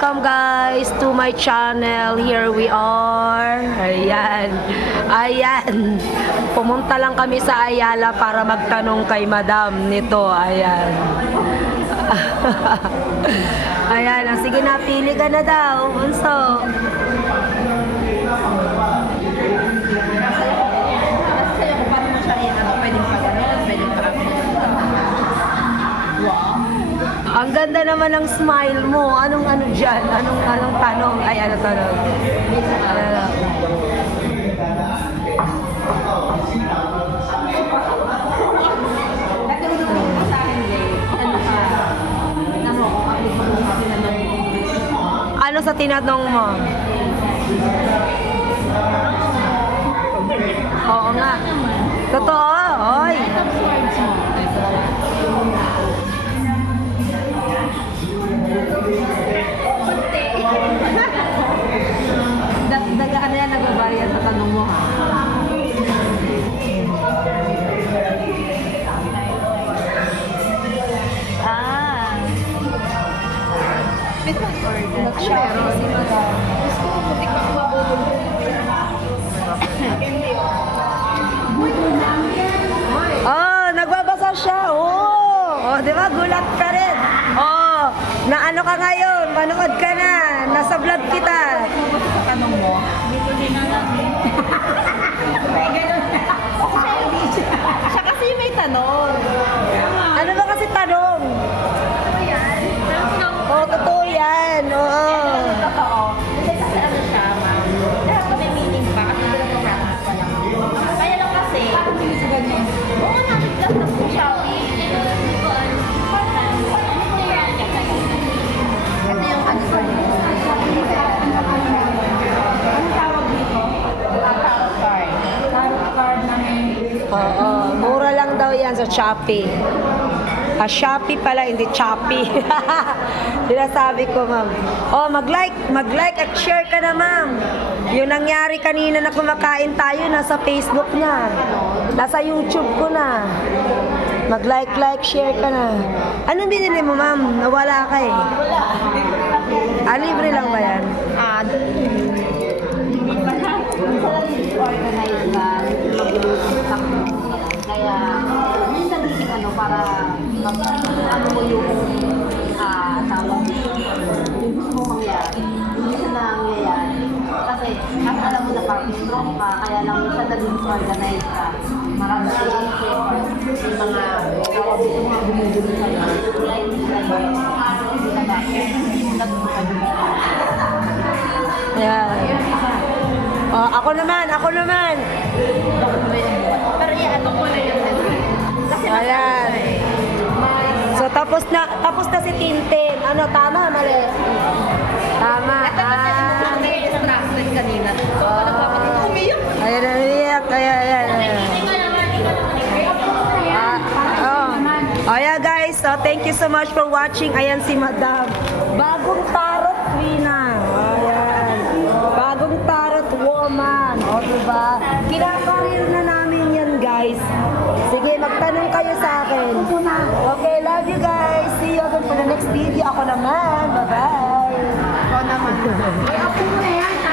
Welcome guys to my channel. Here we are. Ayan. Ayan. Pumunta lang kami sa Ayala para magtanong kay Madam nito. Ayan. Ayan. Sige na, pili ka na daw. Unso. Ang ganda naman ng smile mo. Anong ano dyan? Anong tanong? Ay, ano tanong? Ano sa tinatanong mo? Oo nga. Totoo? Oy. Dagaan na yan, nagbabayad sa tanong mo, ha? Oh, nagbabasa siya. Oh, di ba? Gulat ka rin. Oh, na ano ka ngayon? Manood ka na. Nasa vlog kita. Sa tanong mo, dito din na natin. Siya kasi may tanong. Ano ba kasi tanong? Totoo yan? Oh, totoo yan. Oo. Totoo. Kasi ano siya, ma'am. Kaya may meaning pa kasi hindi lang practice pa lang. Kaya lang kasi, oo nga, nag-class na po siya. Ito yung ano pa niya. Anong tawag dito? Tarot card. Tarot card na may... Oo, mura lang daw yan sa Shopee. Shopee pala, hindi Shopee. Sinasabi ko, ma'am. Oh, mag-like at share ka na, ma'am. Yung nangyari kanina na kumakain tayo, nasa Facebook na. Nasa YouTube ko na. Mag-like, share ka na. Anong binili mo, ma'am? Nawala ka eh. Wala. Libre lang ba yan? Organize ba? Kaya, minsan din ano para ano mo yung tawag yung gusto mo mangyari. Minsan na nangyayari. Kasi, kahit alam mo na parang strong ka, kaya lang minsan na disorganize ka. Marami sa yung mga tawag yung mga bumibili sa'yo. Like, hindi ka ba? Yeah. Oh, ako naman. Pero ano ko na yun. Kasi Ayan. So, tapos na si Tintin. Ano, tama, mali? Tama. ito kasi distracted kanina. Nagpapatin umiyak. Ayan, umiyak. Ayan. Oh, yeah, guys. So, thank you so much for watching. Ayan si Madam. Bagong tarot queen na. Ayan. Bagong tarot woman. O, diba? Kinakarir na namin yan, guys. Sige, magtanong kayo sa akin. Okay, love you guys. See you again for the next video. Ako naman. Bye-bye. Ako naman. Ay, ako na yan.